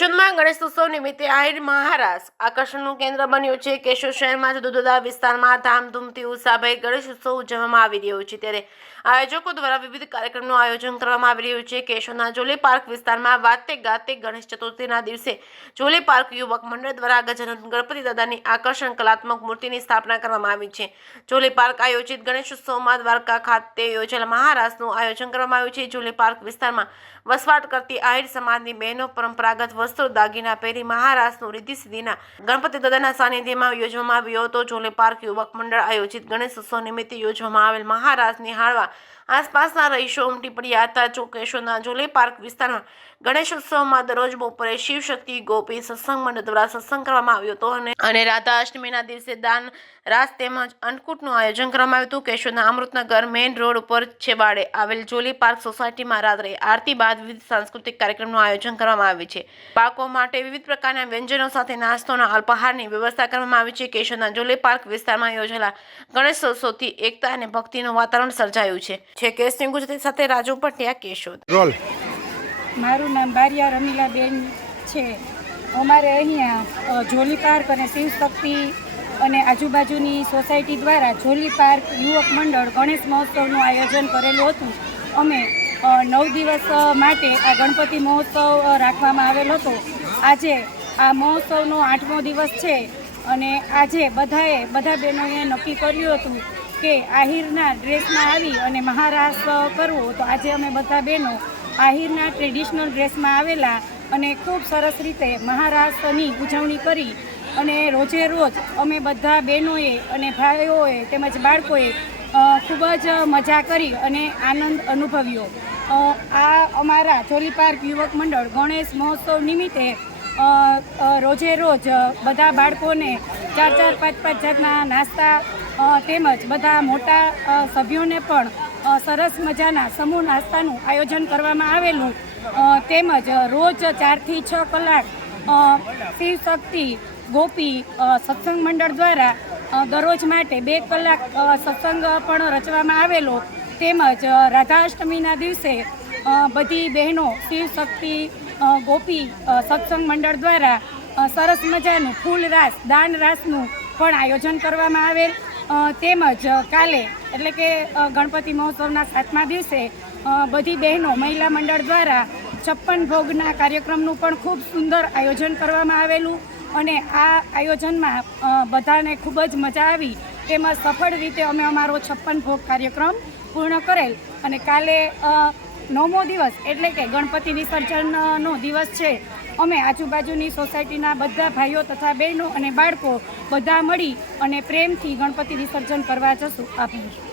કેશોદમાં ગણેશોત્સવ નિમિત્તે આહિર મહારાસ આકર્ષણનું કેન્દ્ર બન્યું છે। કેશોદ શહેરમાં જુદા જુદા વિસ્તારમાં ધામધૂમથી ઉત્સાહભેર ગણેશોત્સવ ઉજવવામાં આવી રહ્યો છે, ત્યારે આયોજકો દ્વારા વિવિધ કાર્યક્રમનું આયોજન કરવામાં આવી રહ્યું છે। કેશોદના જોલી પાર્ક વિસ્તારમાં વાતે ગાતે ગણેશ ચતુર્થીના દિવસે જોલી પાર્ક યુવક મંડળ દ્વારા ગજાનન ગણપતિ દાદાની આકર્ષણ કલાત્મક મૂર્તિની સ્થાપના કરવામાં આવી છે। જોલી પાર્ક આયોજિત ગણેશોત્સવમાં દ્વારકા ખાતે યોજાયેલા મહારાસનું આયોજન કરવામાં આવ્યું છે। જોલી પાર્ક વિસ્તારમાં વસવાટ કરતી આહિર સમાજની બહેનો પરંપરાગત વસ્ત્રો દાગીના પહેરી મહારાસનું રિદ્ધિ સિદ્ધિના ગણપતિ દાદાના સાનિધ્યમાં યોજવામાં આવ્યો હતો। જોલી પાર્ક યુવક મંડળ આયોજિત ગણેશોત્સવ નિમિત્તે યોજવામાં આવેલ મહારાસ નિહાળવા આસપાસના રહીશો ઉમટી પડ્યા હતા। કેશોદના જોલી પાર્ક વિસ્તારમાં ગણેશોત્સવમાં દરરોજ બપોરે શિવશક્તિ ગોપી સત્સંગ મંડળ દ્વારા સત્સંગ કરવામાં આવ્યો હતો અને રાધા અષ્ટમીના દિવસે દાન રાસ તેમજ અન્નકૂટનું આયોજન કરવામાં આવ્યું હતું। કેશોદના અમૃતનગર મેઇન રોડ ઉપર છેવાડે આવેલ જોલી પાર્ક સોસાયટીમાં રાત્રે આરતી બાદ વિવિધ સાંસ્કૃતિક કાર્યક્રમનું આયોજન કરવામાં આવ્યું છે। બાળકો માટે વિવિધ પ્રકારના વ્યંજનો સાથે નાસ્તોના અલ્પાહારની વ્યવસ્થા કરવામાં આવી છે। કેશોદના જોલી પાર્ક વિસ્તારમાં યોજાયેલા ગણેશોત્સવથી એકતા અને ભક્તિનું વાતાવરણ સર્જાયું છે। કેસ ન્યૂઝ ગુજરાતી સાથે રાજુ પટિયા, કેશોદ। મારું નામ બારિયા રમીલાબેન છે। અમારે અહીંયા જોલી પાર્ક અને શિવશક્તિ અને આજુબાજુની સોસાયટી દ્વારા જોલી પાર્ક યુવક મંડળ ગણેશ મહોત્સવનું આયોજન કરેલું હતું। અમે 9 દિવસ માટે આ ગણપતિ મહોત્સવ રાખવામાં આવેલો હતો। આજે આ મહોત્સવનો 8મો દિવસ છે અને આજે બધા બહેનોએ નક્કી કર્યું હતું કે આહિરના ડ્રેસમાં આવી અને મહારાસ કરવો, તો આજે અમે બધા બહેનો આહિરના ટ્રેડિશનલ ડ્રેસમાં આવેલા અને ખૂબ સરસ રીતે મહારાસની ઉજવણી કરી અને રોજે રોજ અમે બધા બહેનોએ અને ભાઈઓએ તેમજ બાળકોએ ખૂબ જ મજા કરી અને આનંદ અનુભવ્યો। આ અમારા જોલી પાર્ક યુવક મંડળ ગણેશ મહોત્સવ નિમિત્તે રોજે રોજ બધા બાળકોને 4-5 જાતના નાસ્તા તેમજ બધા મોટા સભ્યોને પણ સરસ મજાના સમૂહ નાસ્તાનું આયોજન કરવામાં આવેલું। તેમજ રોજ 4 થી 6 કલાક શિવશક્તિ ગોપી સત્સંગ મંડળ દ્વારા દરરોજ માટે 2 કલાક સત્સંગ પણ રચવામાં આવેલો। તેમજ રાધા અષ્ટમીના દિવસે બધી બહેનો શિવશક્તિ ગોપી સત્સંગ મંડળ દ્વારા સરસ મજાનું ફૂલ રાસ દાન રાસનું પણ આયોજન કરવામાં આવેલ। તેમજ કાલે એટલે કે ગણપતિ મહોત્સવના 7મા દિવસે બધી બહેનો મહિલા મંડળ દ્વારા 56 ભોગના કાર્યક્રમનું પણ ખૂબ સુંદર આયોજન કરવામાં આવેલું અને આ આયોજનમાં બધાને ખૂબ જ મજા આવી। તેમજ સફળ રીતે અમે અમારો 56 ભોગ કાર્યક્રમ પૂર્ણ કરેલ અને કાલે 9મો દિવસ એટલે કે ગણપતિ વિસર્જનનો દિવસ છે। અમે આજુબાજુની સોસાયટીના બધા ભાઈઓ તથા બહેનો અને બાળકો બધા મળી અને પ્રેમથી ગણપતિ વિસર્જન કરવા જશું। આભાર।